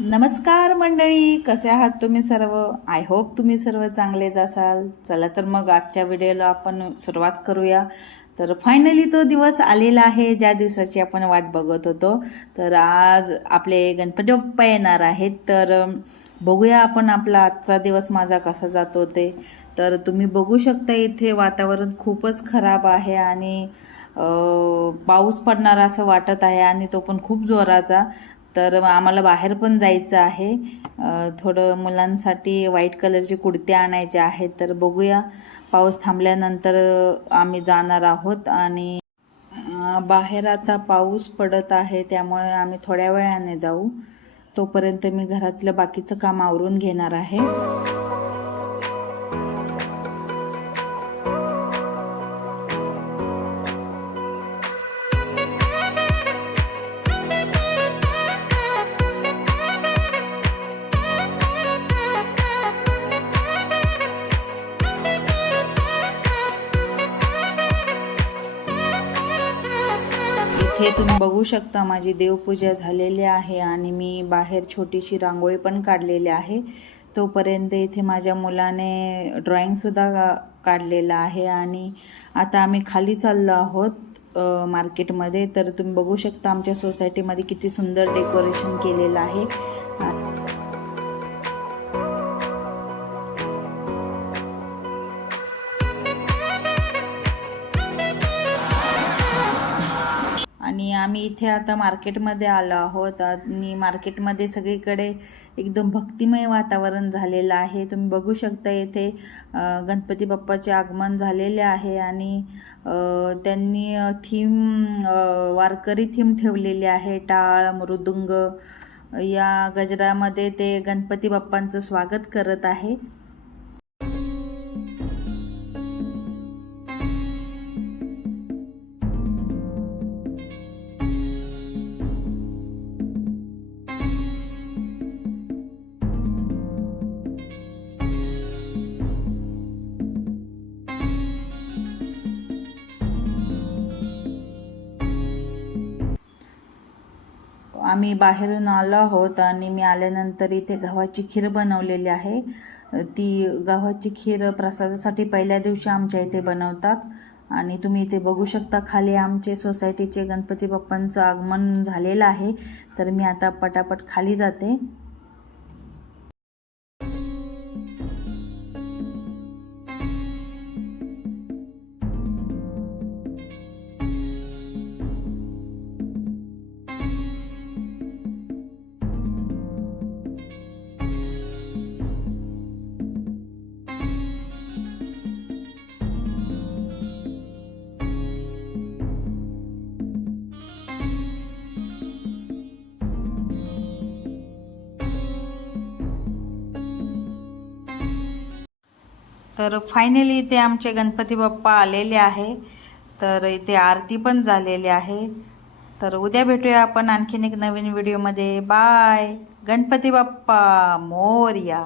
नमस्कार मंडळी, कसे आहात तुम्ही सर्व? आय होप तुम्ही सर्व चांगलेच असाल. चला तर मग आजच्या व्हिडिओला आपण सुरुवात करूया. तर फायनली तो दिवस आलेला आहे ज्या दिवसाची आपण वाट बघत होतो. तर आज आपले गणपती बाप्पा येणार आहेत. तर बघूया आपण आपला आजचा दिवस माझा कसा जातो ते. तर तुम्ही बघू शकता इथे वातावरण खूपच खराब आहे आणि पाऊस पडणार असं वाटत आहे आणि तो पण खूप जोराचा. तर आम्हाला बाहेर पण जायचं आहे. थोडं मुलांसाठी व्हाईट कलरची कुर्त्या आणायच्या आहेत. तर बघूया पाऊस थांबल्यानंतर आम्ही जाणार आहोत. आणि बाहेर आता पाऊस पडत आहे त्यामुळे आम्ही थोड्या वेळाने जाऊ. तोपर्यंत मी घरातलं बाकीचं काम आवरून घेणार आहे. इथे तुम्ही बघू शकता माझी देवपूजा झालेली आहे आणि मी बाहेर छोटीशी रांगोळी पण काढलेली आहे. तोपर्यंत इथे माझ्या मुलाने ड्रॉइंगसुद्धा काढलेलं आहे आणि आता आम्ही खाली चाललो आहोत मार्केटमध्ये. तर तुम्ही बघू शकता आमच्या सोसायटीमध्ये किती सुंदर डेकोरेशन केलेलं आहे. आणि आम्ही इथे आता मार्केटमध्ये आलो आहोत आणि मार्केटमध्ये सगळीकडे एकदम भक्तिमय वातावरण झालेलं आहे. तुम्ही बघू शकता इथे गणपती बाप्पाचे आगमन झालेले आहे आणि त्यांनी थीम वारकरी थीम ठेवलेली आहे. टाळ मृदुंग या गजरामध्ये ते गणपती बाप्पांचं स्वागत करत आहे. आम्ही बाहेरून आलो आहोत आणि मी आल्यानंतर इथे गव्हाची खीर बनवलेली आहे. ती गव्हाची खीर प्रसादासाठी पहिल्या दिवशी आमच्या इथे बनवतात. आणि तुम्ही इथे बघू शकता खाली आमचे सोसायटीचे गणपती बाप्पांचं आगमन झालेलं आहे. तर मी आता पटापट खाली जाते. तर फायनली इथे आमचे गणपती बाप्पा आलेले आहे. तर इथे आरती पण झालेली आहे. तर उद्या भेटूया आपण आणखीन एक नवीन व्हिडिओमध्ये. बाय. गणपती बाप्पा मोरया.